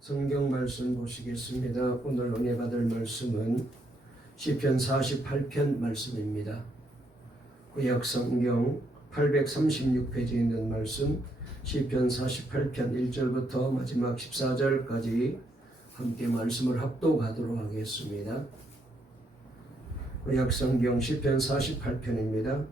성경 말씀 보시겠습니다. 오늘 은혜 받을 말씀은 시편 48편 말씀입니다. 구약 성경 836페이지에 있는 말씀 시편 48편 1절부터 마지막 14절까지 함께 말씀을 합독하도록 하겠습니다. 구약 성경 시편 48편입니다.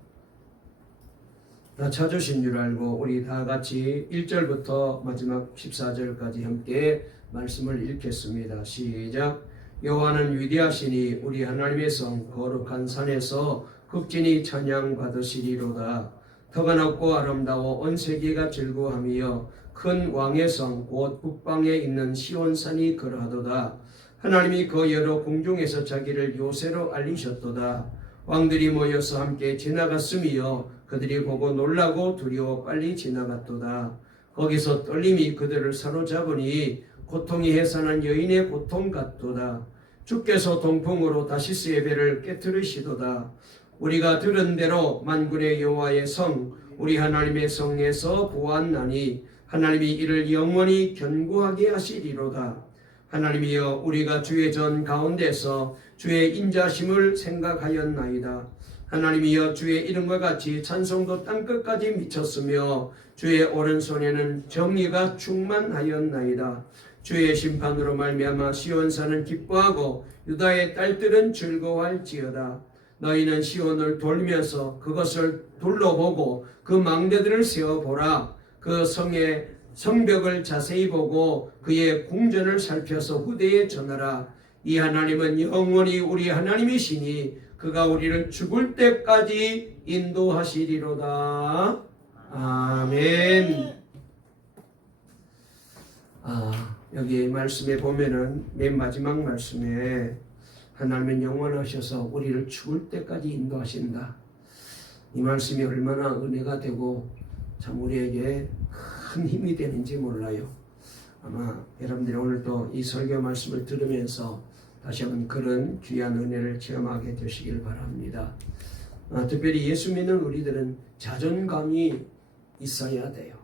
다 찾으신 줄 알고 우리 다 같이 1절부터 마지막 14절까지 함께 말씀을 읽겠습니다. 시작. 여호와는 위대하시니 우리 하나님의 성 거룩한 산에서 극진히 찬양 받으시리로다. 터가 높고 아름다워 온 세계가 즐거워하며 큰 왕의 성 곧 북방에 있는 시온산이 그러하도다. 하나님이 그 여러 궁중에서 자기를 요새로 알리셨도다. 왕들이 모여서 함께 지나갔으며 그들이 보고 놀라고 두려워 빨리 지나갔도다. 거기서 떨림이 그들을 사로잡으니 고통이 해산한 여인의 고통 같도다. 주께서 동풍으로 다시스의 배를 깨트리시도다. 우리가 들은 대로 만군의 여호와의 성 우리 하나님의 성에서 보았나니 하나님이 이를 영원히 견고하게 하시리로다. 하나님이여 우리가 주의 전 가운데서 주의 인자심을 생각하였나이다. 하나님이여 주의 이름과 같이 찬송도 땅끝까지 미쳤으며 주의 오른손에는 정의가 충만하였나이다. 주의 심판으로 말미암아 시온산은 기뻐하고 유다의 딸들은 즐거워할지어다. 너희는 시온을 돌면서 그것을 둘러보고 그 망대들을 세어보라. 그 성의 성벽을 자세히 보고 그의 궁전을 살펴서 후대에 전하라. 이 하나님은 영원히 우리 하나님이시니 그가 우리를 죽을 때까지 인도하시리로다. 아멘. 여기 말씀에 보면은 맨 마지막 말씀에 하나님은 영원하셔서 우리를 죽을 때까지 인도하신다. 이 말씀이 얼마나 은혜가 되고 참 우리에게 큰 힘이 되는지 몰라요. 아마 여러분들이 오늘 또 이 설교 말씀을 들으면서 다시 한번 그런 귀한 은혜를 체험하게 되시길 바랍니다. 특별히 예수 믿는 우리들은 자존감이 있어야 돼요.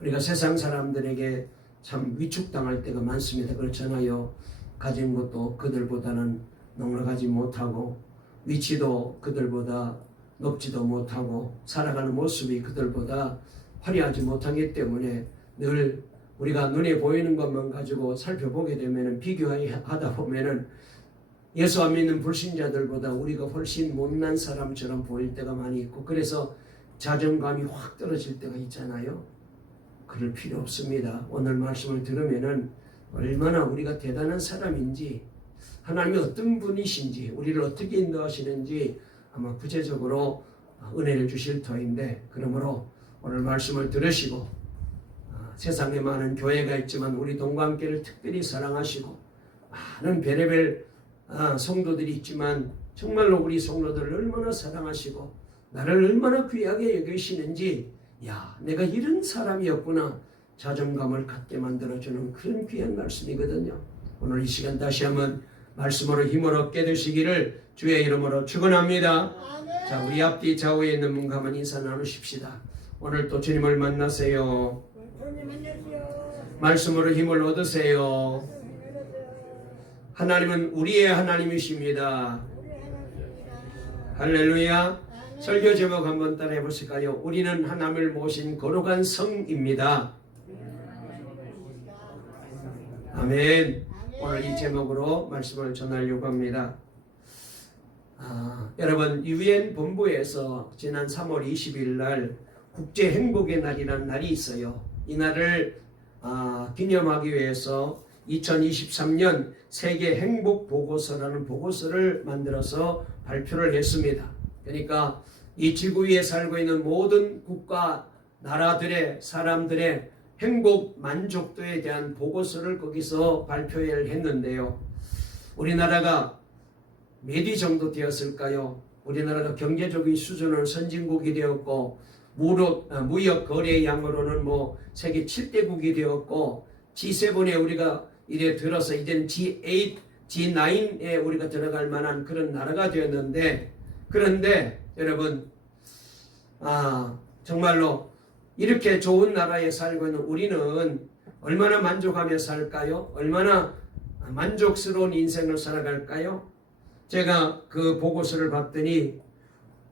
우리가 세상 사람들에게 참 위축당할 때가 많습니다. 그렇잖아요. 가진 것도 그들보다는 넉넉하지 못하고 위치도 그들보다 높지도 못하고 살아가는 모습이 그들보다 화려하지 못하기 때문에 늘 우리가 눈에 보이는 것만 가지고 살펴보게 되면 비교하다 보면은 예수 안 믿는 불신자들보다 우리가 훨씬 못난 사람처럼 보일 때가 많이 있고 그래서 자존감이 확 떨어질 때가 있잖아요. 그럴 필요 없습니다. 오늘 말씀을 들으면은 얼마나 우리가 대단한 사람인지 하나님이 어떤 분이신지 우리를 어떻게 인도하시는지 아마 구체적으로 은혜를 주실 터인데 그러므로 오늘 말씀을 들으시고 세상에 많은 교회가 있지만 우리 동관교회를 특별히 사랑하시고 많은 별의별 성도들이 있지만 정말로 우리 성도들을 얼마나 사랑하시고 나를 얼마나 귀하게 여기시는지 내가 이런 사람이었구나 자존감을 갖게 만들어주는 그런 귀한 말씀이거든요. 오늘 이 시간 다시 한번 말씀으로 힘을 얻게 되시기를 주의 이름으로 축원합니다. 자, 우리 앞뒤 좌우에 있는 분 가만히 인사 나누십시다. 오늘 또 주님을 만나세요. 말씀으로 힘을 얻으세요. 하나님은 우리의 하나님이십니다. 할렐루야. 설교 제목 한번 따라해 보실까요? 우리는 하나님을 모신 거룩한 성입니다. 아멘. 오늘 이 제목으로 말씀을 전하려고 합니다. 여러분 UN 본부에서 지난 3월 20일 날 국제 행복의 날이라는 날이 있어요. 이 날을 기념하기 위해서 2023년 세계 행복 보고서라는 보고서를 만들어서 발표를 했습니다. 그러니까 이 지구 위에 살고 있는 모든 국가, 나라들의 사람들의 행복 만족도에 대한 보고서를 거기서 발표를 했는데요. 우리나라가 몇 위 정도 되었을까요? 우리나라가 경제적인 수준은 선진국이 되었고 무역 거래량으로는 세계 7대국이 되었고 G7에 우리가 이래 들어서 이제는 G8, G9에 우리가 들어갈 만한 그런 나라가 되었는데 그런데 여러분 정말로 이렇게 좋은 나라에 살고 있는 우리는 얼마나 만족하며 살까요? 얼마나 만족스러운 인생을 살아갈까요? 제가 그 보고서를 봤더니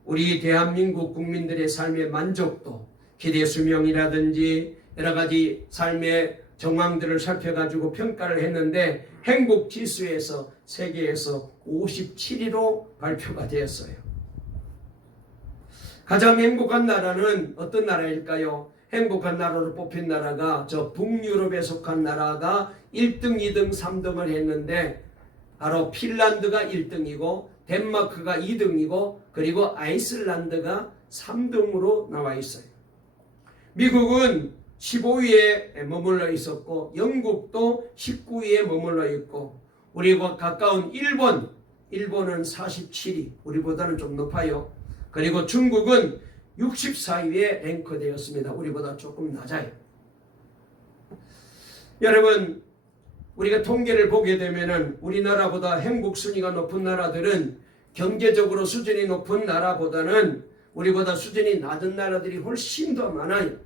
우리 대한민국 국민들의 삶의 만족도, 기대 수명이라든지 여러 가지 삶의 정황들을 살펴가지고 평가를 했는데 행복 지수에서 세계에서 57위로 발표가 되었어요. 가장 행복한 나라는 어떤 나라일까요? 행복한 나라로 뽑힌 나라가 저 북유럽에 속한 나라가 1등, 2등, 3등을 했는데 바로 핀란드가 1등이고 덴마크가 2등이고 그리고 아이슬란드가 3등으로 나와 있어요. 미국은 15위에 머물러 있었고 영국도 19위에 머물러 있고 우리와 가까운 일본은 47위, 우리보다는 좀 높아요. 그리고 중국은 64위에 랭크되었습니다. 우리보다 조금 낮아요. 여러분, 우리가 통계를 보게 되면은 우리나라보다 행복 순위가 높은 나라들은 경제적으로 수준이 높은 나라보다는 우리보다 수준이 낮은 나라들이 훨씬 더 많아요.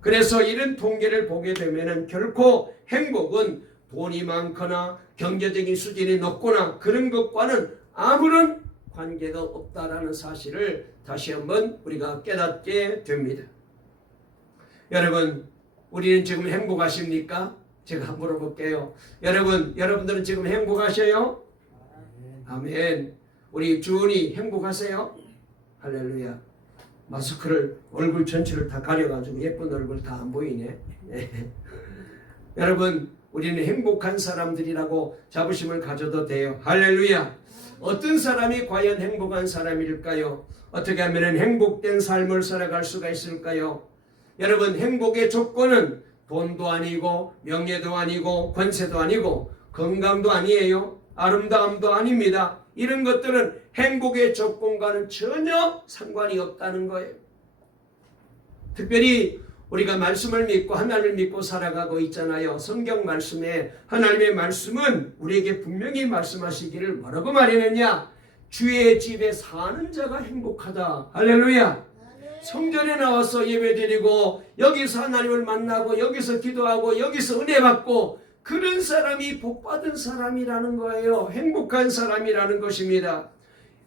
그래서 이런 통계를 보게 되면은 결코 행복은 돈이 많거나 경제적인 수준이 높거나 그런 것과는 아무런 관계가 없다라는 사실을 다시 한번 우리가 깨닫게 됩니다. 여러분, 우리는 지금 행복하십니까? 제가 물어볼게요. 여러분들은 지금 행복하셔요? 아멘. 우리 주은이 행복하세요? 할렐루야. 마스크를 얼굴 전체를 다 가려가지고 예쁜 얼굴 다 안 보이네. 여러분, 우리는 행복한 사람들이라고 자부심을 가져도 돼요. 할렐루야. 어떤 사람이 과연 행복한 사람일까요? 어떻게 하면 행복된 삶을 살아갈 수가 있을까요? 여러분, 행복의 조건은 돈도 아니고 명예도 아니고 권세도 아니고 건강도 아니에요. 아름다움도 아닙니다. 이런 것들은 행복의 조건과는 전혀 상관이 없다는 거예요. 특별히 우리가 말씀을 믿고 하나님을 믿고 살아가고 있잖아요. 성경 말씀에 하나님의 말씀은 우리에게 분명히 말씀하시기를 뭐라고 말했느냐? 주의 집에 사는 자가 행복하다. 할렐루야. 성전에 나와서 예배드리고 여기서 하나님을 만나고 여기서 기도하고 여기서 은혜 받고 그런 사람이 복받은 사람이라는 거예요. 행복한 사람이라는 것입니다.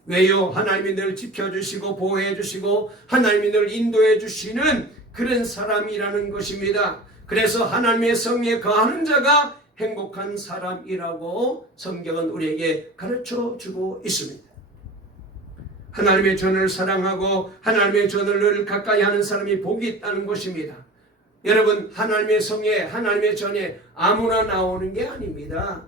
왜요? 하나님이 늘 지켜주시고 보호해 주시고 하나님이 늘 인도해 주시는 그런 사람이라는 것입니다. 그래서 하나님의 성에 거하는 자가 행복한 사람이라고 성경은 우리에게 가르쳐 주고 있습니다. 하나님의 전을 사랑하고 하나님의 전을 늘 가까이 하는 사람이 복이 있다는 것입니다. 여러분, 하나님의 성에 하나님의 전에 아무나 나오는 게 아닙니다.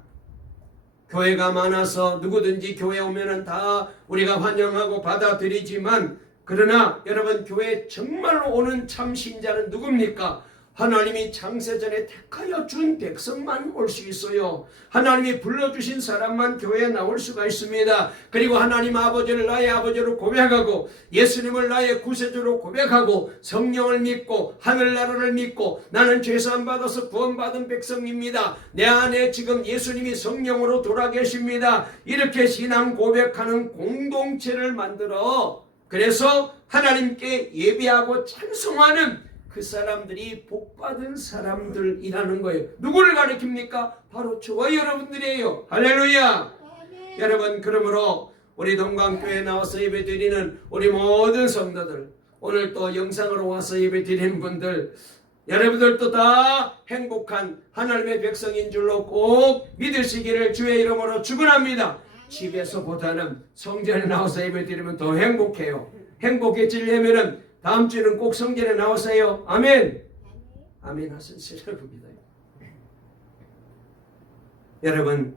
교회가 많아서 누구든지 교회 오면은 다 우리가 환영하고 받아들이지만 그러나 여러분, 교회에 정말로 오는 참 신자는 누굽니까? 하나님이 창세전에 택하여 준 백성만 올 수 있어요. 하나님이 불러주신 사람만 교회에 나올 수가 있습니다. 그리고 하나님 아버지를 나의 아버지로 고백하고 예수님을 나의 구세주로 고백하고 성령을 믿고 하늘나라를 믿고 나는 죄사함 받아서 구원받은 백성입니다. 내 안에 지금 예수님이 성령으로 돌아계십니다. 이렇게 신앙 고백하는 공동체를 만들어 그래서 하나님께 예배하고 찬송하는 그 사람들이 복받은 사람들이라는 거예요. 누구를 가리킵니까? 바로 저와 여러분들이에요. 할렐루야. 아멘. 여러분, 그러므로 우리 동강교회에 나와서 예배드리는 우리 모든 성도들, 오늘 또 영상으로 와서 예배드리는 분들, 여러분들도 다 행복한 하나님의 백성인 줄로 꼭 믿으시기를 주의 이름으로 축원합니다. 집에서보다는 성전에 나와서 예배드리면 더 행복해요. 행복해지려면은 다음 주는 꼭 성전에 나오세요. 아멘. 아멘 하시는 겁니다. 여러분,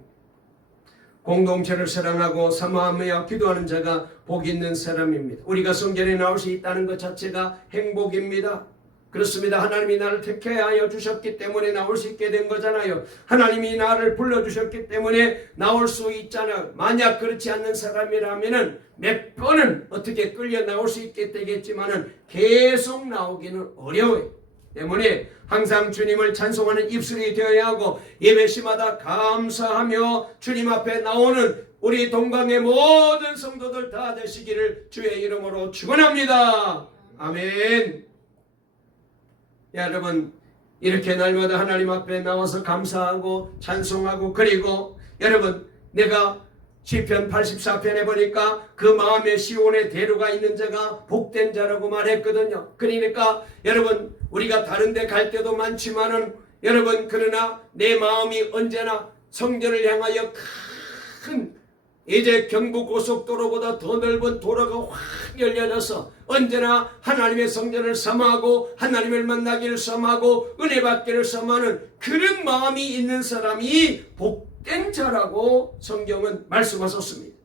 공동체를 사랑하고 사모하며 기도하는 자가 복 있는 사람입니다. 우리가 성전에 나올 수 있다는 것 자체가 행복입니다. 그렇습니다. 하나님이 나를 택하여 주셨기 때문에 나올 수 있게 된 거잖아요. 하나님이 나를 불러주셨기 때문에 나올 수 있잖아요. 만약 그렇지 않는 사람이라면 몇 번은 어떻게 끌려 나올 수 있게 되겠지만은 계속 나오기는 어려워요. 때문에 항상 주님을 찬송하는 입술이 되어야 하고 예배 시마다 감사하며 주님 앞에 나오는 우리 동강의 모든 성도들 다 되시기를 주의 이름으로 축원합니다. 아멘. 여러분, 이렇게 날마다 하나님 앞에 나와서 감사하고 찬송하고, 그리고 여러분, 내가 시편 84편에 보니까 그 마음에 시온의 대로가 있는 자가 복된 자라고 말했거든요. 그러니까 여러분, 우리가 다른 데 갈 때도 많지만은 여러분, 그러나 내 마음이 언제나 성전을 향하여 큰, 이제 경부고속도로보다 더 넓은 도로가 확 열려져서 언제나 하나님의 성전을 삼하고 하나님을 만나기를 삼하고 은혜 받기를 삼하는 그런 마음이 있는 사람이 복된 자라고 성경은 말씀하셨습니다.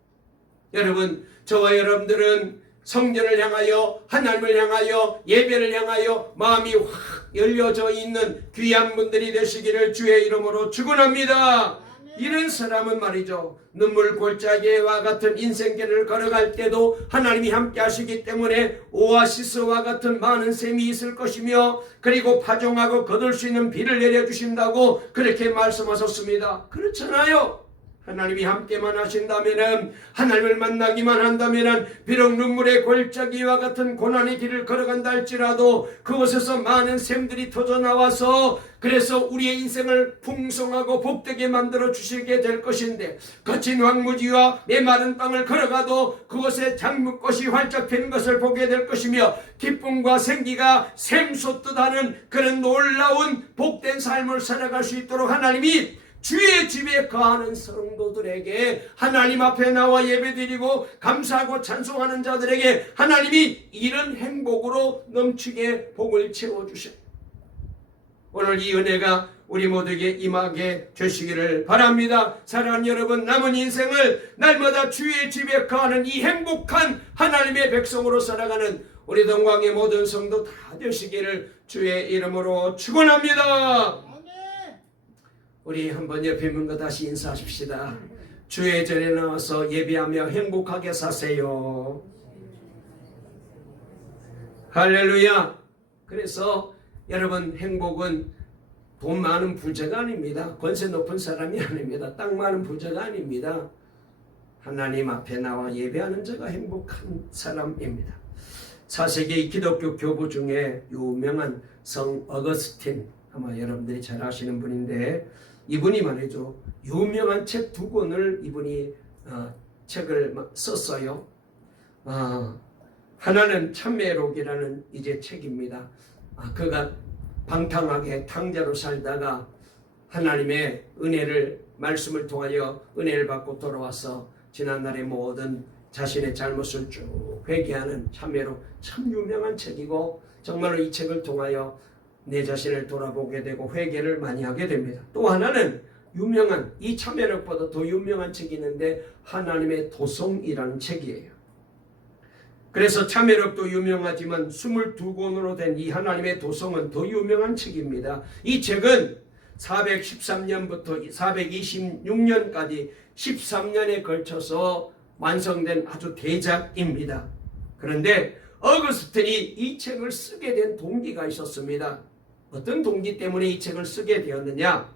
여러분, 저와 여러분들은 성전을 향하여, 하나님을 향하여, 예배를 향하여 마음이 확 열려져 있는 귀한 분들이 되시기를 주의 이름으로 축원합니다. 이런 사람은 말이죠, 눈물 골짜기와 같은 인생길을 걸어갈 때도 하나님이 함께 하시기 때문에 오아시스와 같은 많은 샘이 있을 것이며, 그리고 파종하고 거둘 수 있는 비를 내려주신다고 그렇게 말씀하셨습니다. 그렇잖아요. 하나님이 함께만 하신다면은, 하나님을 만나기만 한다면은, 비록 눈물의 골짜기와 같은 고난의 길을 걸어간다 할지라도 그곳에서 많은 샘들이 터져 나와서 그래서 우리의 인생을 풍성하고 복되게 만들어 주시게 될 것인데, 거친 황무지와 메마른 땅을 걸어가도 그곳에 장미꽃이 활짝 피는 것을 보게 될 것이며, 기쁨과 생기가 샘솟듯하는 그런 놀라운 복된 삶을 살아갈 수 있도록 하나님이 주의 집에 거하는 성도들에게, 하나님 앞에 나와 예배드리고 감사하고 찬송하는 자들에게 하나님이 이런 행복으로 넘치게 복을 채워주셔요. 오늘 이 은혜가 우리 모두에게 임하게 되시기를 바랍니다. 사랑하는 여러분, 남은 인생을 날마다 주의 집에 거하는 이 행복한 하나님의 백성으로 살아가는 우리 동광의 모든 성도 다 되시기를 주의 이름으로 축원합니다. 우리 한번 옆에 있는 거 다시 인사하십시다. 주의 전에 나와서 예배하며 행복하게 사세요. 할렐루야. 그래서 여러분, 행복은 돈 많은 부자가 아닙니다. 권세 높은 사람이 아닙니다. 땅 많은 부자가 아닙니다. 하나님 앞에 나와 예배하는 자가 행복한 사람입니다. 4세기 기독교 교부 중에 유명한 성 어거스틴, 아마 여러분들이 잘 아시는 분인데, 이분이 말이죠, 유명한 책 2권을 이분이 책을 썼어요. 하나는 참회록이라는 이제 책입니다. 그가 방탕하게 탕자로 살다가 하나님의 은혜를, 말씀을 통하여 은혜를 받고 돌아와서 지난날의 모든 자신의 잘못을 쭉 회개하는 참회록, 참 유명한 책이고, 정말로 이 책을 통하여 내 자신을 돌아보게 되고 회개를 많이 하게 됩니다. 또 하나는 유명한, 이 참회록보다 더 유명한 책이 있는데 하나님의 도성이라는 책이에요. 그래서 참회록도 유명하지만 22권으로 된 이 하나님의 도성은 더 유명한 책입니다. 이 책은 413년부터 426년까지 13년에 걸쳐서 완성된 아주 대작입니다. 그런데 어거스틴이 이 책을 쓰게 된 동기가 있었습니다. 어떤 동기 때문에 이 책을 쓰게 되었느냐?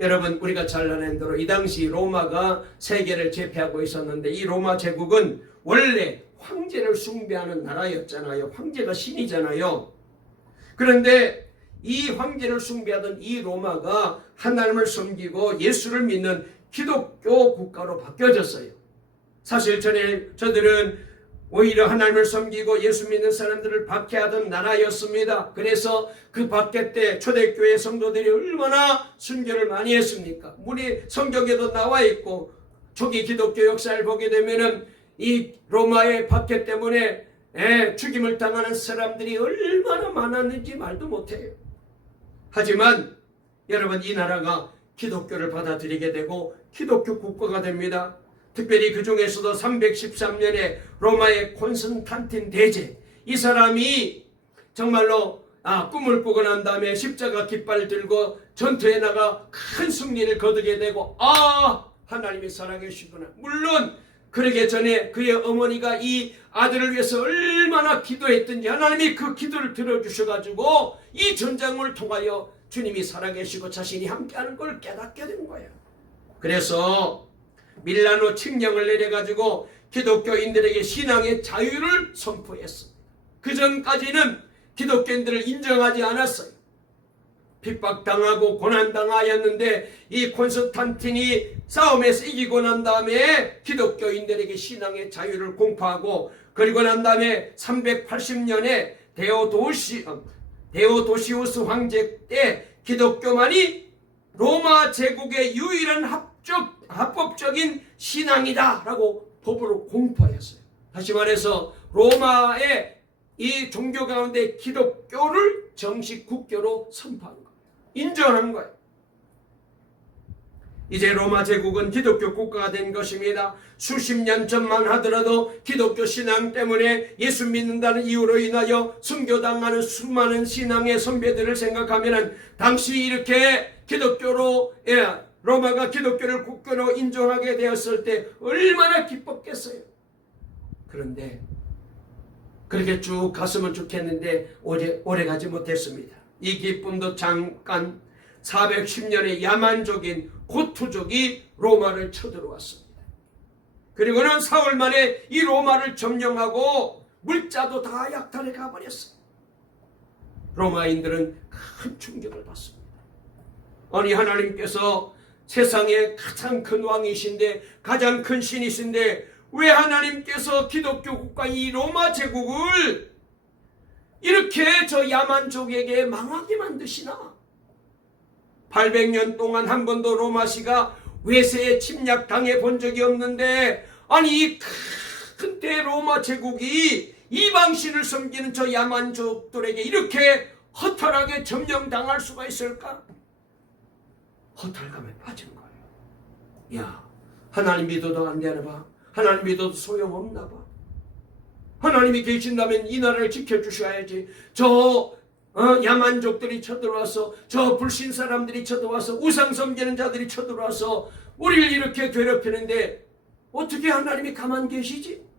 여러분, 우리가 잘 아는 대로 이 당시 로마가 세계를 제패하고 있었는데, 이 로마 제국은 원래 황제를 숭배하는 나라였잖아요. 황제가 신이잖아요. 그런데 이 황제를 숭배하던 이 로마가 하나님을 섬기고 예수를 믿는 기독교 국가로 바뀌어졌어요. 사실 저들은 오히려 하나님을 섬기고 예수 믿는 사람들을 박해하던 나라였습니다. 그래서 그 박해 때 초대교회 성도들이 얼마나 순교를 많이 했습니까? 우리 성경에도 나와 있고, 초기 기독교 역사를 보게 되면은 이 로마의 박해 때문에 죽임을 당하는 사람들이 얼마나 많았는지 말도 못해요. 하지만 여러분, 이 나라가 기독교를 받아들이게 되고 기독교 국가가 됩니다. 특별히 그 중에서도 313년에 로마의 콘스탄틴 대제, 이 사람이 정말로 꿈을 꾸고 난 다음에 십자가 깃발을 들고 전투에 나가 큰 승리를 거두게 되고, 하나님이 살아계시구나. 물론 그러기 전에 그의 어머니가 이 아들을 위해서 얼마나 기도했든지 하나님이 그 기도를 들어주셔가지고 이 전장을 통하여 주님이 살아계시고 자신이 함께하는 걸 깨닫게 된 거예요. 그래서 밀라노 칙령을 내려가지고 기독교인들에게 신앙의 자유를 선포했습니다. 그 전까지는 기독교인들을 인정하지 않았어요. 핍박당하고 고난당하였는데 이 콘스탄틴이 싸움에서 이기고 난 다음에 기독교인들에게 신앙의 자유를 공포하고, 그리고 난 다음에 380년에 데오도시우스 황제 때 기독교만이 로마 제국의 유일한 합법적인 신앙이다 라고 법으로 공포하였어요. 다시 말해서 로마의 이 종교 가운데 기독교를 정식 국교로 선포한 거예요. 인정한 거예요. 이제 로마 제국은 기독교 국가가 된 것입니다. 수십 년 전만 하더라도 기독교 신앙 때문에 예수 믿는다는 이유로 인하여 순교당하는 수많은 신앙의 선배들을 생각하면 당시 이렇게 기독교로, 로마가 기독교를 국교로 인정하게 되었을 때 얼마나 기뻤겠어요. 그런데 그렇게 쭉 갔으면 좋겠는데 오래 가지 못했습니다. 이 기쁨도 잠깐 410년의 야만족인 고투족이 로마를 쳐들어왔습니다. 그리고는 사흘 만에 이 로마를 점령하고 물자도 다 약탈해 가버렸어요. 로마인들은 큰 충격을 받습니다. 아니, 하나님께서 세상에 가장 큰 왕이신데, 가장 큰 신이신데 왜 하나님께서 기독교 국가 이 로마 제국을 이렇게 저 야만족에게 망하게 만드시나? 800년 동안 한 번도 로마시가 외세에 침략당해 본 적이 없는데, 아니 이 큰 대로마 제국이 이방신을 섬기는 저 야만족들에게 이렇게 허탈하게 점령당할 수가 있을까? 허탈감에 빠진 거예요. 야, 하나님 믿어도 안 되나 봐. 하나님 믿어도 소용없나 봐. 하나님이 계신다면 이 나라를 지켜주셔야지. 저 야만족들이 쳐들어와서, 저 불신 사람들이 쳐들어와서, 우상 섬기는 자들이 쳐들어와서 우리를 이렇게 괴롭히는데 어떻게 하나님이 가만 계시지?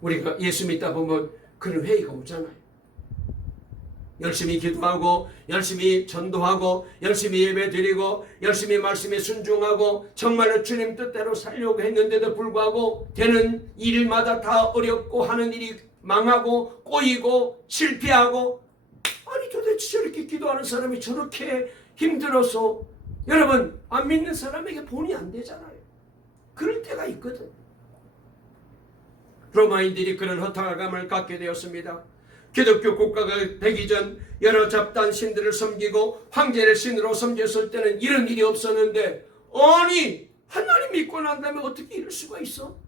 우리가 예수 믿다 보면 그런 회의가 오잖아요. 열심히 기도하고, 열심히 전도하고, 열심히 예배드리고, 열심히 말씀에 순종하고, 정말로 주님 뜻대로 살려고 했는데도 불구하고 되는 일마다 다 어렵고, 하는 일이 망하고 꼬이고 실패하고, 아니 도대체 저렇게 기도하는 사람이 저렇게 힘들어서, 여러분 안 믿는 사람에게 본이 안 되잖아요. 그럴 때가 있거든. 로마인들이 그런 허탈감을 갖게 되었습니다. 기독교 국가가 되기 전 여러 잡다한 신들을 섬기고 황제를 신으로 섬겼을 때는 이런 일이 없었는데, 아니 하나님 믿고 난 다음에 어떻게 이럴 수가 있어?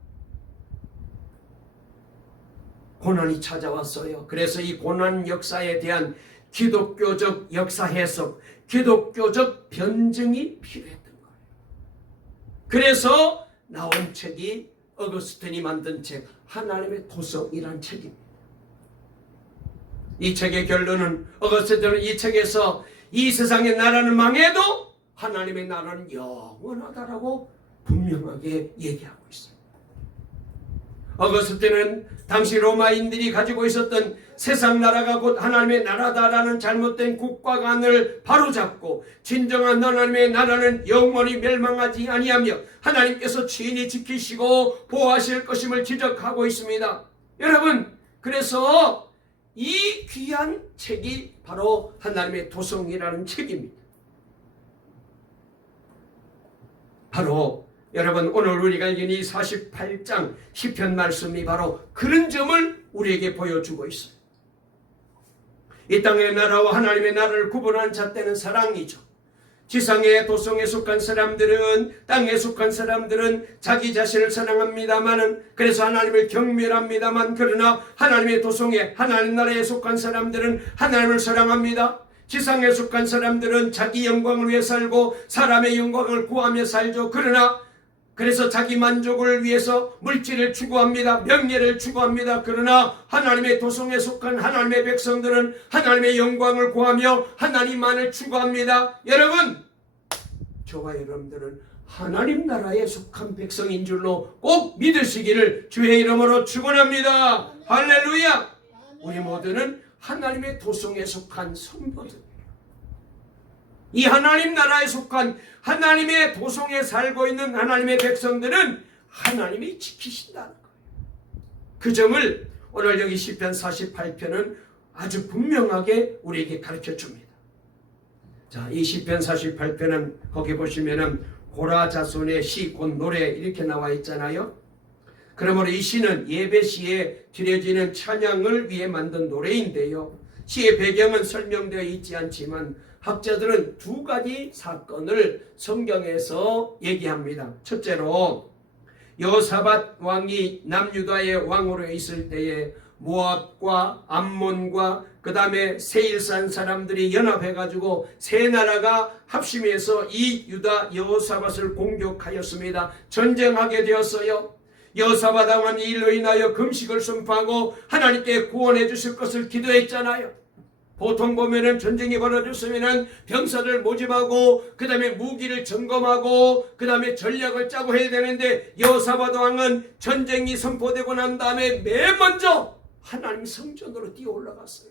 고난이 찾아왔어요. 그래서 이 고난 역사에 대한 기독교적 역사 해석, 기독교적 변증이 필요했던 거예요. 그래서 나온 책이 어거스틴이 만든 책, 하나님의 도성이란 책입니다. 이 책의 결론은, 어거스틴은 이 책에서 이 세상의 나라는 망해도 하나님의 나라는 영원하다라고 분명하게 얘기하고 있어요. 어거스틴은 당시 로마인들이 가지고 있었던 세상 나라가 곧 하나님의 나라다라는 잘못된 국가관을 바로잡고, 진정한 하나님의 나라는 영원히 멸망하지 아니하며 하나님께서 친히 지키시고 보호하실 것임을 지적하고 있습니다. 여러분, 그래서 이 귀한 책이 바로 하나님의 도성이라는 책입니다. 바로 여러분, 오늘 우리가 읽은 이 48장 시편 말씀이 바로 그런 점을 우리에게 보여주고 있어요. 이 땅의 나라와 하나님의 나라를 구분하는 잣대는 사랑이죠. 지상의 도성에 속한 사람들은, 땅에 속한 사람들은 자기 자신을 사랑합니다만, 그래서 하나님을 경멸합니다만, 그러나 하나님의 도성에, 하나님 나라에 속한 사람들은 하나님을 사랑합니다. 지상에 속한 사람들은 자기 영광을 위해 살고 사람의 영광을 구하며 살죠. 그래서 자기 만족을 위해서 물질을 추구합니다. 명예를 추구합니다. 그러나 하나님의 도성에 속한 하나님의 백성들은 하나님의 영광을 구하며 하나님만을 추구합니다. 여러분, 저와 여러분들은 하나님 나라에 속한 백성인 줄로 꼭 믿으시기를 주의 이름으로 축원합니다. 할렐루야. 우리 모두는 하나님의 도성에 속한 성도들, 이 하나님 나라에 속한 하나님의 도성에 살고 있는 하나님의 백성들은 하나님이 지키신다는 거예요. 그 점을 오늘 여기 시편 48편은 아주 분명하게 우리에게 가르쳐 줍니다. 자, 이 시편 48편은 거기 보시면은 고라 자손의 시, 곧 노래 이렇게 나와 있잖아요. 그러므로 이 시는 예배 시에 드려지는 찬양을 위해 만든 노래인데요. 시의 배경은 설명되어 있지 않지만 학자들은 두 가지 사건을 성경에서 얘기합니다. 첫째로 여호사밧 왕이 남유다의 왕으로 있을 때에 모압과 암몬과 그 다음에 세일산 사람들이 연합해가지고 세 나라가 합심해서 이 유다 여호사밧을 공격하였습니다. 전쟁하게 되었어요. 여호사밧 왕은 일로 인하여 금식을 선포하고 하나님께 구원해 주실 것을 기도했잖아요. 보통 보면은 전쟁이 벌어졌으면은 병사를 모집하고 그 다음에 무기를 점검하고 그 다음에 전략을 짜고 해야 되는데 여호사밧 왕은 전쟁이 선포되고 난 다음에 맨 먼저 하나님 성전으로 뛰어 올라갔어요.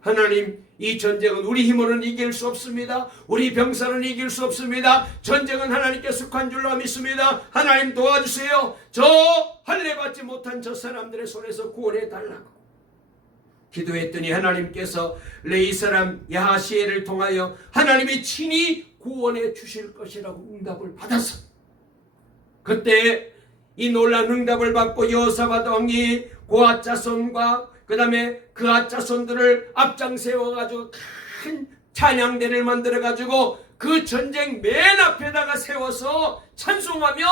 하나님, 이 전쟁은 우리 힘으로는 이길 수 없습니다. 우리 병사는 이길 수 없습니다. 전쟁은 하나님께 속한 줄로 믿습니다. 하나님 도와주세요. 저 할례 받지 못한 저 사람들의 손에서 구원해 달라고 기도했더니 하나님께서 레위 사람 야하시엘을 통하여 하나님이 친히 구원해 주실 것이라고 응답을 받았어. 그때 이 놀라운 응답을 받고 여호사밧 왕이 고앗 자손과 그 다음에 그앗 자손들을 앞장 세워가지고 큰 찬양대를 만들어가지고 그 전쟁 맨 앞에다가 세워서 찬송하며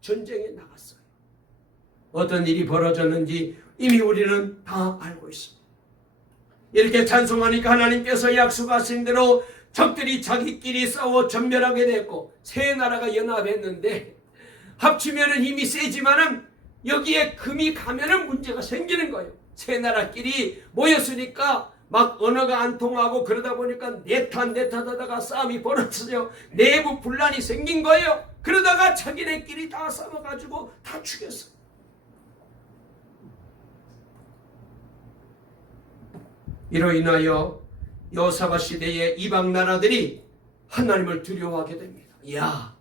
전쟁에 나갔어요. 어떤 일이 벌어졌는지 이미 우리는 다 알고 있습니다. 이렇게 찬송하니까 하나님께서 약속하신 대로 적들이 자기끼리 싸워 전멸하게 됐고 세 나라가 연합했는데 합치면은 힘이 세지만은 여기에 금이 가면은 문제가 생기는 거예요. 세 나라끼리 모였으니까 막 언어가 안 통하고 그러다 보니까 내탓 하다가 싸움이 벌어져요. 내부 분란이 생긴 거예요. 그러다가 자기네끼리 다 싸워가지고 다 죽였어요. 이로 인하여 여호사밧 시대의 이방 나라들이 하나님을 두려워하게 됩니다. 이야,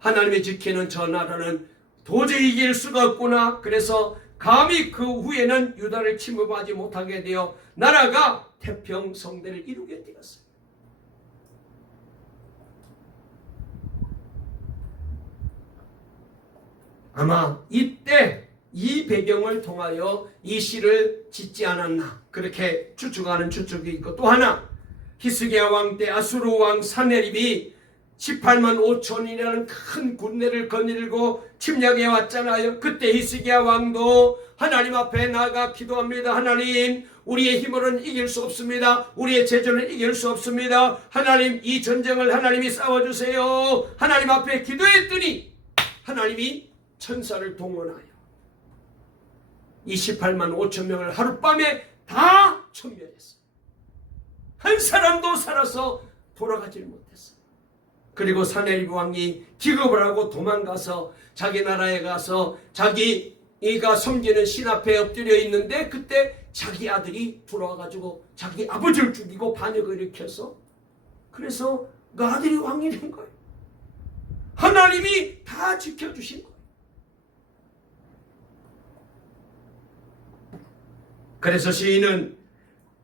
하나님이 지키는 저 나라는 도저히 이길 수가 없구나. 그래서 감히 그 후에는 유다를 침범하지 못하게 되어 나라가 태평성대를 이루게 되었어요. 아마 이때 이 배경을 통하여 이 시를 짓지 않았나 그렇게 추측하는 추측이 있고, 또 하나 히스기야 왕 때 아수르 왕 사네립이 18만 5천이라는 큰 군대를 거닐고 침략해 왔잖아요. 그때 히스기야 왕도 하나님 앞에 나가 기도합니다. 하나님, 우리의 힘으로는 이길 수 없습니다. 우리의 제전은 이길 수 없습니다. 하나님, 이 전쟁을 하나님이 싸워주세요. 하나님 앞에 기도했더니 하나님이 천사를 동원하여 28만 5천 명을 하룻밤에 다 천멸했어요. 한 사람도 살아서 돌아가질 못했어요. 그리고 사네립 왕이 기겁을 하고 도망가서 자기 나라에 가서 자기가 섬기는 신 앞에 엎드려 있는데 그때 자기 아들이 들어와가지고 자기 아버지를 죽이고 반역을 일으켜서 그래서 그 아들이 왕이 된 거예요. 하나님이 다 지켜주신 거예요. 그래서 시인은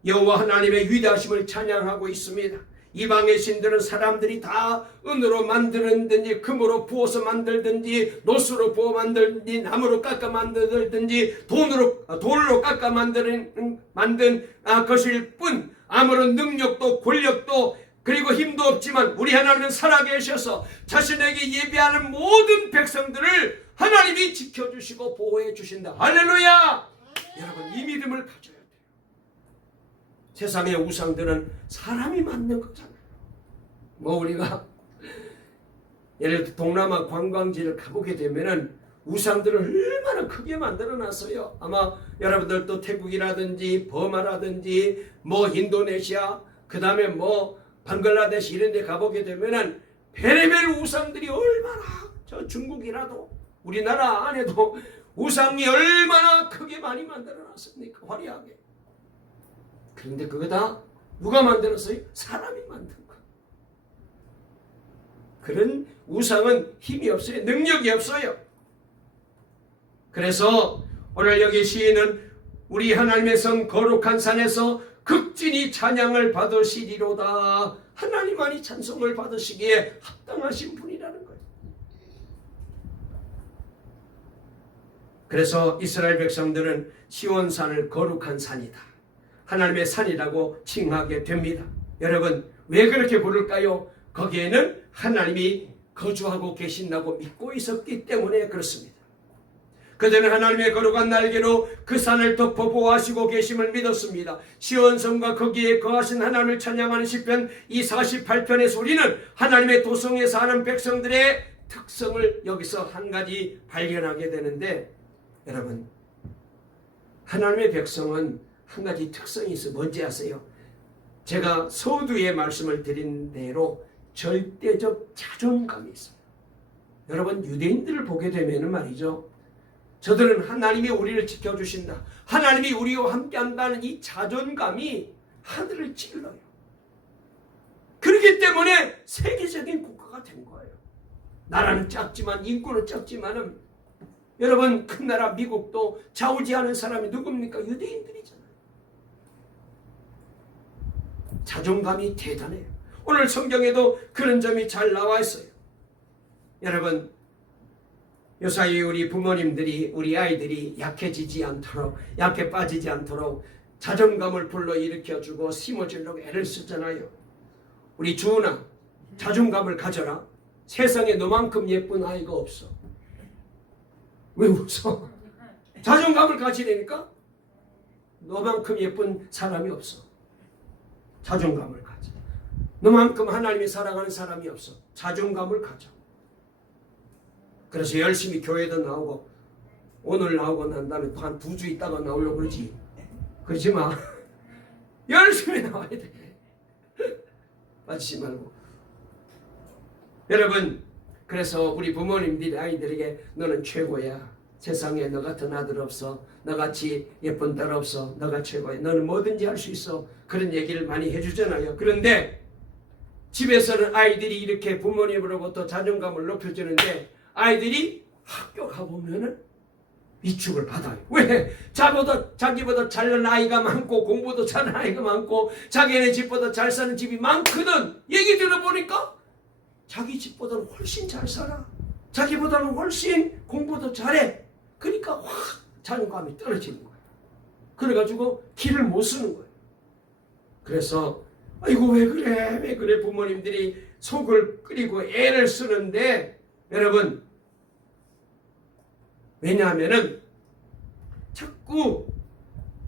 여호와 하나님의 위대하심을 찬양하고 있습니다. 이방의 신들은 사람들이 다 은으로 만들든지 금으로 부어서 만들든지 노수로 부어 만들든지 나무로 깎아 만들든지 돌로 깎아 만든 것일 뿐 아무런 능력도 권력도 그리고 힘도 없지만 우리 하나님은 살아계셔서 자신에게 예배하는 모든 백성들을 하나님이 지켜주시고 보호해 주신다. 할렐루야! 여러분, 이 믿음을 가져야 돼요. 세상의 우상들은 사람이 만든 거잖아요. 뭐 우리가 예를 들어 동남아 관광지를 가보게 되면은 우상들을 얼마나 크게 만들어 놨어요. 아마 여러분들도 태국이라든지 버마라든지 뭐 인도네시아 그 다음에 뭐 방글라데시 이런 데 가보게 되면은 별의별 우상들이 얼마나, 저 중국이라도 우리나라 안에도 우상이 얼마나 크게 많이 만들어 놨습니까? 화려하게. 그런데 그거 다 누가 만들었어요? 사람이 만든 거예요. 그런 우상은 힘이 없어요. 능력이 없어요. 그래서 오늘 여기 시인은 우리 하나님의 성 거룩한 산에서 극진히 찬양을 받으시리로다. 하나님만이 찬송을 받으시기에 합당하신 분이라는 거예요. 그래서 이스라엘 백성들은 시온산을 거룩한 산이다, 하나님의 산이라고 칭하게 됩니다. 여러분, 왜 그렇게 부를까요? 거기에는 하나님이 거주하고 계신다고 믿고 있었기 때문에 그렇습니다. 그들은 하나님의 거룩한 날개로 그 산을 덮어 보호하시고 계심을 믿었습니다. 시온성과 거기에 거하신 하나님을 찬양하는 시편 이 48편에서 우리는 하나님의 도성에 사는 백성들의 특성을 여기서 한 가지 발견하게 되는데, 여러분, 하나님의 백성은 한 가지 특성이 있어요. 뭔지 아세요? 제가 서두에 말씀을 드린 대로 절대적 자존감이 있어요. 여러분, 유대인들을 보게 되면 말이죠, 저들은 하나님이 우리를 지켜주신다, 하나님이 우리와 함께한다는 이 자존감이 하늘을 찔러요. 그렇기 때문에 세계적인 국가가 된 거예요. 나라는 작지만, 인구는 작지만은, 여러분, 큰 나라 미국도 좌우지하는 사람이 누굽니까? 유대인들이잖아요. 자존감이 대단해요. 오늘 성경에도 그런 점이 잘 나와 있어요. 여러분, 요사이 우리 부모님들이 우리 아이들이 약해지지 않도록, 약해 빠지지 않도록 자존감을 불러일으켜주고 심어주려고 애를 쓰잖아요. 우리 주은아, 자존감을 가져라. 세상에 너만큼 예쁜 아이가 없어. 왜 웃어? 자존감을 가지려니까? 너만큼 예쁜 사람이 없어. 자존감을 가져. 너만큼 하나님이 사랑하는 사람이 없어. 자존감을 가져. 그래서 열심히 교회도 나오고, 오늘 나오고 난 다음에 또 한 2주 있다가 나오려고 그러지. 그러지 마. 열심히 나와야 돼. 빠지지 말고. 여러분, 그래서 우리 부모님들이 아이들에게 너는 최고야. 세상에 너 같은 아들 없어. 너같이 예쁜 딸 없어. 너가 최고야. 너는 뭐든지 할 수 있어. 그런 얘기를 많이 해주잖아요. 그런데 집에서는 아이들이 이렇게 부모님으로부터 자존감을 높여주는데, 아이들이 학교 가보면은 위축을 받아요. 왜? 자기보다 잘난 아이가 많고, 공부도 잘하는 아이가 많고, 자기네 집보다 잘 사는 집이 많거든. 얘기 들어보니까 자기 집보다는 훨씬 잘 살아. 자기보다는 훨씬 공부도 잘해. 그러니까 확 자존감이 떨어지는 거예요. 그래가지고 길을 못 쓰는 거예요. 그래서 아이고 왜 그래 부모님들이 속을 끓이고 애를 쓰는데, 여러분, 왜냐하면은 자꾸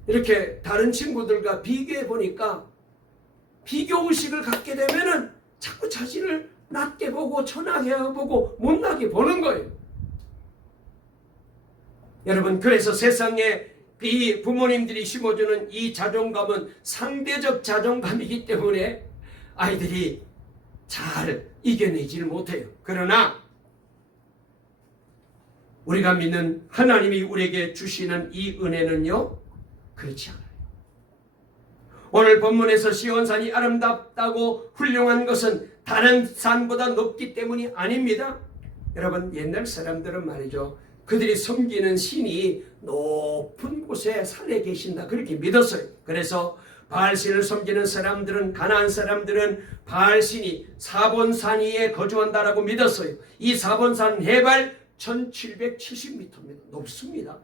이렇게 다른 친구들과 비교해 보니까, 비교의식을 갖게 되면은 자꾸 자신을 낮게 보고 천하게 보고 못나게 보는 거예요. 여러분, 그래서 세상에 부모님들이 심어주는 이 자존감은 상대적 자존감이기 때문에 아이들이 잘 이겨내지를 못해요. 그러나 우리가 믿는 하나님이 우리에게 주시는 이 은혜는요, 그렇지 않아요. 오늘 본문에서 시온산이 아름답다고 훌륭한 것은 다른 산보다 높기 때문이 아닙니다. 여러분, 옛날 사람들은 말이죠, 그들이 섬기는 신이 높은 곳에 산에 계신다, 그렇게 믿었어요. 그래서 바알신을 섬기는 사람들은, 가나안 사람들은 바알신이 사본산 위에 거주한다라고 믿었어요. 이 사본산 해발 1770m입니다. 높습니다.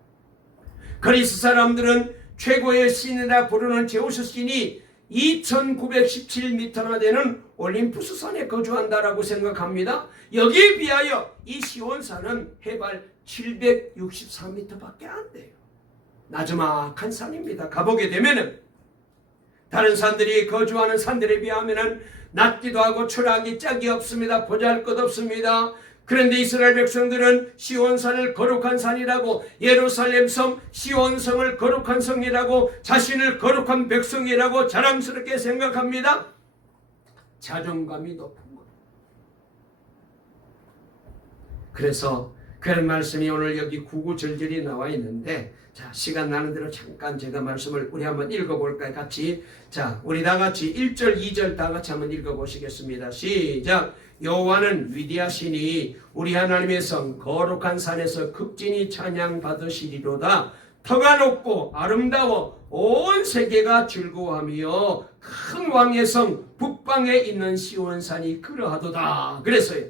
그리스 사람들은 최고의 신이라 부르는 제우스 신이 2917m나 되는 올림푸스 산에 거주한다라고 생각합니다. 여기에 비하여 이 시온산은 해발 764m밖에 안 돼요. 나지막한 산입니다. 가보게 되면은 다른 산들이 거주하는 산들에 비하면은 낮기도 하고 초라하기 짝이 없습니다. 보잘것없습니다. 그런데 이스라엘 백성들은 시온산을 거룩한 산이라고, 예루살렘 성 시온성을 거룩한 성이라고, 자신을 거룩한 백성이라고 자랑스럽게 생각합니다. 자존감이 높은 거예요. 그래서 그런 말씀이 오늘 여기 구구절절이 나와 있는데, 자, 시간 나는 대로 잠깐 제가 말씀을 우리 한번 읽어볼까요? 같이. 자, 우리 다 같이 1절 2절 다 같이 한번 읽어보시겠습니다. 시작. 여호와는 위대하시니 우리 하나님의 성 거룩한 산에서 극진히 찬양 받으시리로다. 터가 높고 아름다워 온 세계가 즐거워하며 큰 왕의 성 북방에 있는 시온산이 그러하도다. 그래서요,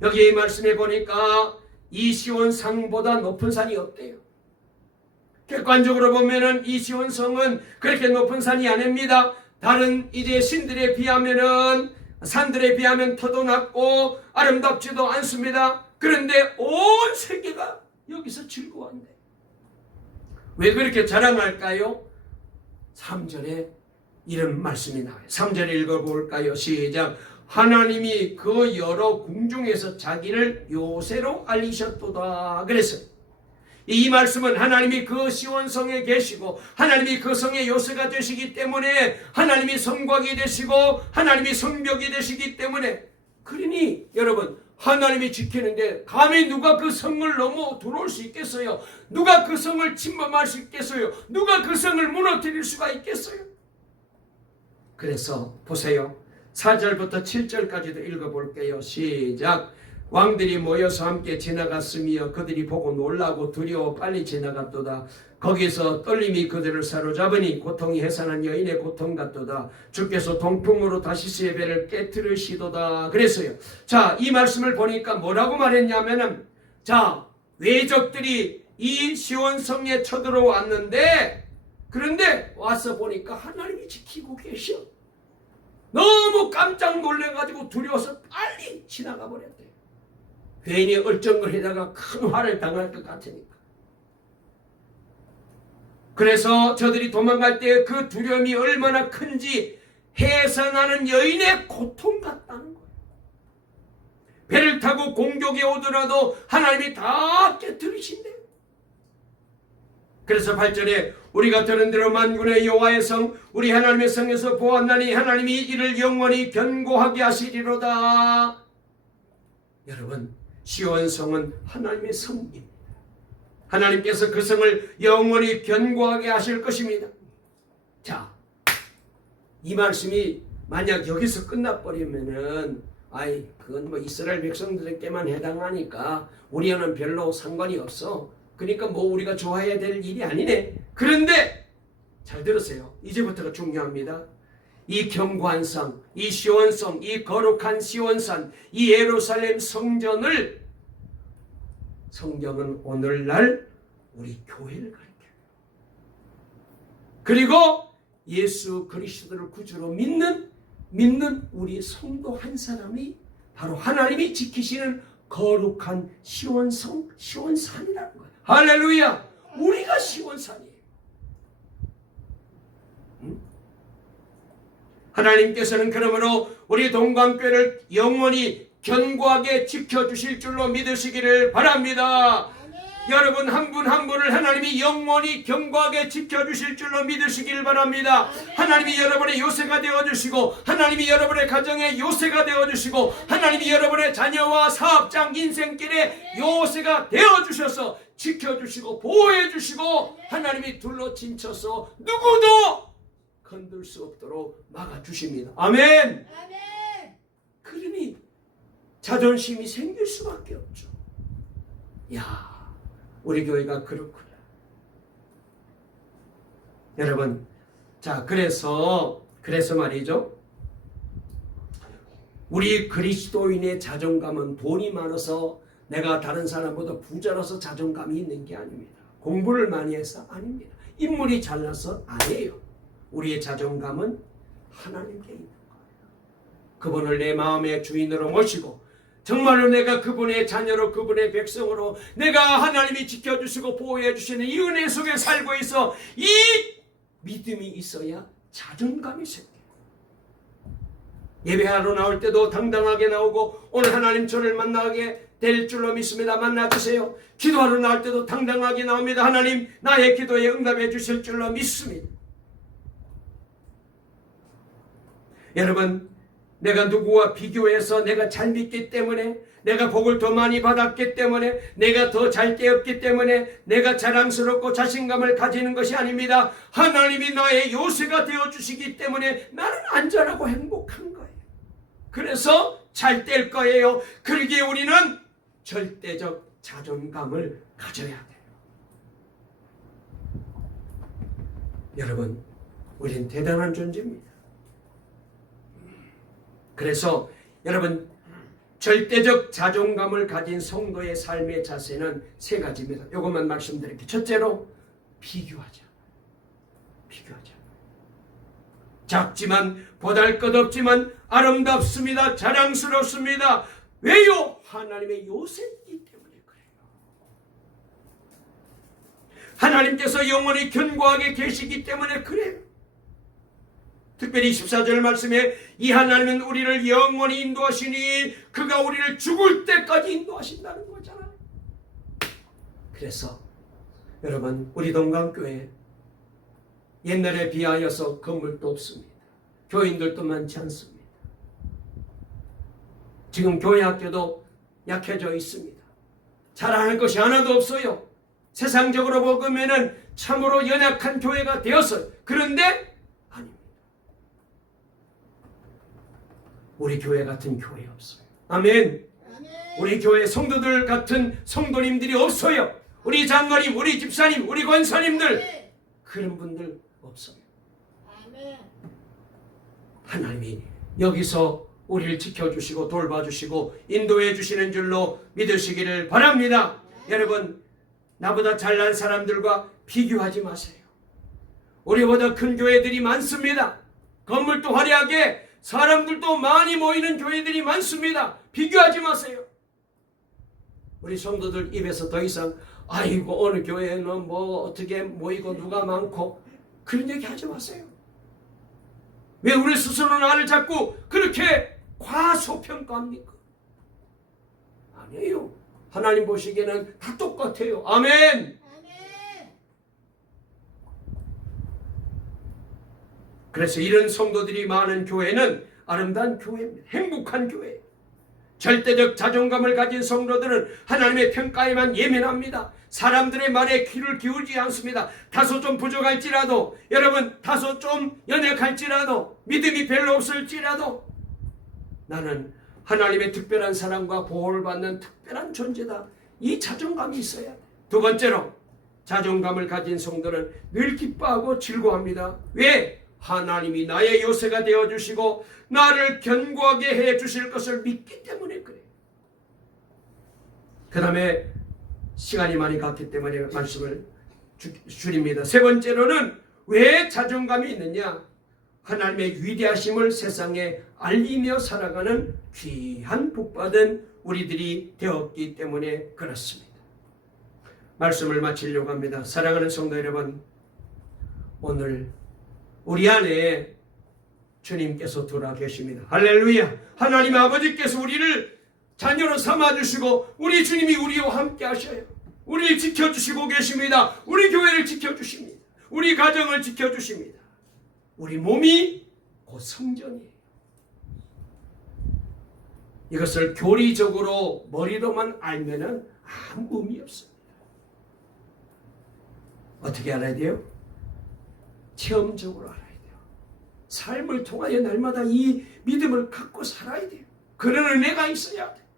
여기 이 말씀에 보니까 이 시온산보다 높은 산이 없대요. 객관적으로 보면은 이 시온성은 그렇게 높은 산이 아닙니다. 다른 이제 신들에 비하면은, 산들에 비하면 터도 낮고 아름답지도 않습니다. 그런데 온 세계가 여기서 즐거워한대. 왜 그렇게 자랑할까요? 3절에 이런 말씀이 나와요. 3절 읽어볼까요? 시작. 하나님이 그 여러 궁중에서 자기를 요새로 알리셨도다. 그래서 이 말씀은 하나님이 그 시온성에 계시고 하나님이 그 성의 요새가 되시기 때문에, 하나님이 성곽이 되시고 하나님이 성벽이 되시기 때문에, 그러니 여러분, 하나님이 지키는데 감히 누가 그 성을 넘어 들어올 수 있겠어요? 누가 그 성을 침범할 수 있겠어요? 누가 그 성을 무너뜨릴 수가 있겠어요? 그래서 보세요. 4절부터 7절까지도 읽어볼게요. 시작. 왕들이 모여서 함께 지나갔으며 그들이 보고 놀라고 두려워 빨리 지나갔도다. 거기서 떨림이 그들을 사로잡으니 고통이 해산한 여인의 고통 같도다. 주께서 동풍으로 다시스의 배를 깨트리시도다. 그랬어요. 자, 이 말씀을 보니까 뭐라고 말했냐면은, 자, 외적들이 이 시온성에 쳐들어왔는데, 그런데 와서 보니까 하나님이 지키고 계셔. 너무 깜짝 놀래가지고 두려워서 빨리 지나가 버렸대요. 괜히 얼쩡거리다가 큰 화를 당할 것 같으니까. 그래서 저들이 도망갈 때 그 두려움이 얼마나 큰지 해산하는 여인의 고통 같다는 거예요. 배를 타고 공격에 오더라도 하나님이 다 깨뜨리신대요. 그래서 8절에 우리가 들은 대로 만군의 여호와의 성 우리 하나님의 성에서 보았나니 하나님이 이를 영원히 견고하게 하시리로다. 여러분, 시온성은 하나님의 성입니다. 하나님께서 그 성을 영원히 견고하게 하실 것입니다. 자, 이 말씀이 만약 여기서 끝나버리면은, 아이, 그건 뭐 이스라엘 백성들에게만 해당하니까 우리와는 별로 상관이 없어. 그러니까 뭐 우리가 좋아해야 될 일이 아니네. 그런데 잘 들으세요. 이제부터가 중요합니다. 이 견고한 성, 이 시온성, 이 거룩한 시온산, 이 예루살렘 성전을, 성경은 오늘날 우리 교회를 가르쳐요. 그리고 예수 그리스도를 구주로 믿는 우리 성도 한 사람이 바로 하나님이 지키시는 거룩한 시온성, 시온산이라는 거예요. 할렐루야! 우리가 시온산이에요. 하나님께서는 그러므로 우리 동광교회를 영원히 견고하게 지켜주실 줄로 믿으시기를 바랍니다. 여러분 한 분 한 분을 하나님이 영원히 견고하게 지켜주실 줄로 믿으시기를 바랍니다. 하나님이 여러분의 요새가 되어주시고, 하나님이 여러분의 가정의 요새가 되어주시고, 하나님이 여러분의 자녀와 사업장 인생길에 요새가 되어주셔서 지켜주시고 보호해주시고, 하나님이 둘러 진쳐서 누구도 건들 수 없도록 막아주십니다. 아멘. 그러니 자존심이 생길 수밖에 없죠. 야, 우리 교회가 그렇구나. 여러분, 자, 그래서 말이죠. 우리 그리스도인의 자존감은 돈이 많아서 내가 다른 사람보다 부자라서 자존감이 있는 게 아닙니다. 공부를 많이 해서 아닙니다. 인물이 잘나서 아니에요. 우리의 자존감은 하나님께 있는 거예요. 그분을 내 마음의 주인으로 모시고 정말로 내가 그분의 자녀로, 그분의 백성으로, 내가 하나님이 지켜주시고 보호해 주시는 이 은혜 속에 살고 있어. 이 믿음이 있어야 자존감이 생겨요. 예배하러 나올 때도 당당하게 나오고, 오늘 하나님 저를 만나게 될 줄로 믿습니다. 만나주세요. 기도하러 나올 때도 당당하게 나옵니다. 하나님 나의 기도에 응답해 주실 줄로 믿습니다. 여러분, 내가 누구와 비교해서 내가 잘 믿기 때문에, 내가 복을 더 많이 받았기 때문에, 내가 더 잘 되었기 때문에 내가 자랑스럽고 자신감을 가지는 것이 아닙니다. 하나님이 나의 요새가 되어주시기 때문에 나는 안전하고 행복한 거예요. 그래서 잘 될 거예요. 그러기에 우리는 절대적 자존감을 가져야 돼요. 여러분, 우리는 대단한 존재입니다. 그래서 여러분, 절대적 자존감을 가진 성도의 삶의 자세는 세 가지입니다. 이것만 말씀드릴게요. 첫째로 비교하자. 비교하자. 작지만 보잘것없지만 아름답습니다. 자랑스럽습니다. 왜요? 하나님의 요새이기 때문에 그래요. 하나님께서 영원히 견고하게 계시기 때문에 그래요. 특별히 14절 말씀에 이 하나님은 우리를 영원히 인도하시니 그가 우리를 죽을 때까지 인도하신다는 거잖아요. 그래서 여러분, 우리 동강교회 옛날에 비하여서 건물도 없습니다. 교인들도 많지 않습니다. 지금 교회 학교도 약해져 있습니다. 잘하는 것이 하나도 없어요. 세상적으로 보면은 참으로 연약한 교회가 되었어요. 그런데 아닙니다. 우리 교회 같은 교회 없어요. 아멘. 우리 교회 성도들 같은 성도님들이 없어요. 우리 장로님, 우리 집사님, 우리 권사님들, 그런 분들 없어요. 하나님이 여기서 우리를 지켜주시고 돌봐주시고 인도해 주시는 줄로 믿으시기를 바랍니다. 여러분, 나보다 잘난 사람들과 비교하지 마세요. 우리보다 큰 교회들이 많습니다. 건물도 화려하게 사람들도 많이 모이는 교회들이 많습니다. 비교하지 마세요. 우리 성도들 입에서 더 이상 아이고 어느 교회는 뭐 어떻게 모이고 누가 많고 그런 얘기 하지 마세요. 왜 우리 스스로 나를 자꾸 그렇게 과소평가합니까? 아니에요. 하나님 보시기에는 다 똑같아요. 아멘. 그래서 이런 성도들이 많은 교회는 아름다운 교회입니다. 행복한 교회. 절대적 자존감을 가진 성도들은 하나님의 평가에만 예민합니다. 사람들의 말에 귀를 기울이지 않습니다. 다소 좀 부족할지라도, 여러분 다소 좀 연약할지라도, 믿음이 별로 없을지라도 나는 하나님의 특별한 사랑과 보호를 받는 특별한 존재다. 이 자존감이 있어야 돼. 두 번째로, 자존감을 가진 성도는 늘 기뻐하고 즐거워합니다. 왜? 하나님이 나의 요새가 되어주시고 나를 견고하게 해주실 것을 믿기 때문에 그래요. 그 다음에 시간이 많이 갔기 때문에 말씀을 줄입니다. 세 번째로는 왜 자존감이 있느냐? 하나님의 위대하심을 세상에 알리며 살아가는 귀한 복받은 우리들이 되었기 때문에 그렇습니다. 말씀을 마치려고 합니다. 사랑하는 성도 여러분, 오늘 우리 안에 주님께서 돌아 계십니다. 할렐루야. 하나님 아버지께서 우리를 자녀로 삼아주시고 우리 주님이 우리와 함께 하셔요. 우리를 지켜주시고 계십니다. 우리 교회를 지켜주십니다. 우리 가정을 지켜주십니다. 우리 몸이 곧 성전이에요. 이것을 교리적으로 머리로만 알면은 아무 의미 없습니다. 어떻게 알아야 돼요? 체험적으로 알아야 돼요. 삶을 통하여 날마다 이 믿음을 갖고 살아야 돼요. 그런 은혜가 있어야 돼요.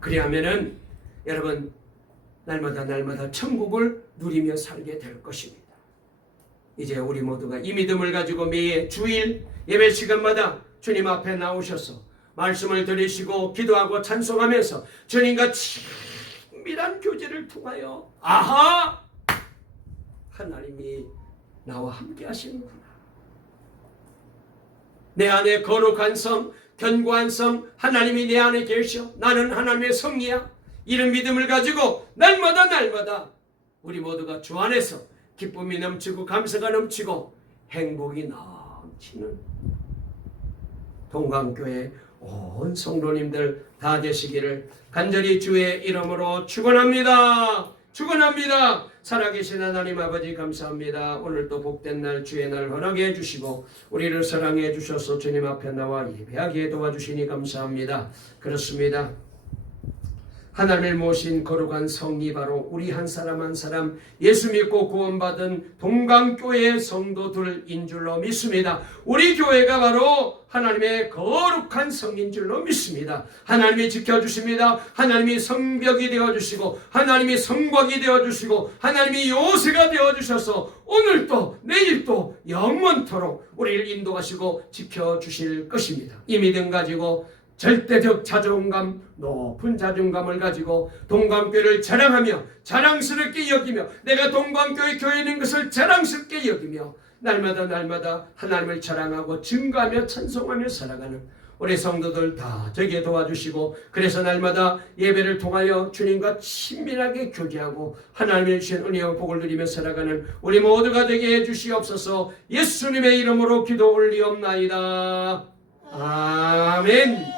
그리하면은 여러분 날마다 천국을 누리며 살게 될 것입니다. 이제 우리 모두가 이 믿음을 가지고 매 주일 예배 시간마다 주님 앞에 나오셔서 말씀을 들으시고 기도하고 찬송하면서 주님과 친밀한 교제를 통하여 아하! 하나님이 나와 함께 하시는구나. 내 안에 거룩한 성, 견고한 성, 하나님이 내 안에 계셔. 나는 하나님의 성이야. 이런 믿음을 가지고 날마다 우리 모두가 주 안에서 기쁨이 넘치고 감사가 넘치고 행복이 넘치는 동강교회 온 성도님들 다 되시기를 간절히 주의 이름으로 축원합니다. 축원합니다. 살아계신 하나님 아버지 감사합니다. 오늘도 복된 날 주의 날 허락해 주시고 우리를 사랑해 주셔서 주님 앞에 나와 예배하게 도와주시니 감사합니다. 그렇습니다. 하나님을 모신 거룩한 성이 바로 우리 한 사람 한 사람 예수 믿고 구원받은 동강교회 성도들인 줄로 믿습니다. 우리 교회가 바로 하나님의 거룩한 성인 줄로 믿습니다. 하나님이 지켜주십니다. 하나님이 성벽이 되어주시고 하나님이 성곽이 되어주시고 하나님이 요새가 되어주셔서 오늘도 내일도 영원토록 우리를 인도하시고 지켜주실 것입니다. 이 믿음 가지고 절대적 자존감, 높은 자존감을 가지고 동강교회를 자랑하며 자랑스럽게 여기며 내가 동강교회 교회인 것을 자랑스럽게 여기며 날마다 하나님을 자랑하고 증거하며 찬송하며 살아가는 우리 성도들 다 되게 도와주시고 그래서 날마다 예배를 통하여 주님과 친밀하게 교제하고 하나님의 주신 은혜와 복을 누리며 살아가는 우리 모두가 되게 해주시옵소서. 예수님의 이름으로 기도 올리옵나이다. 아멘.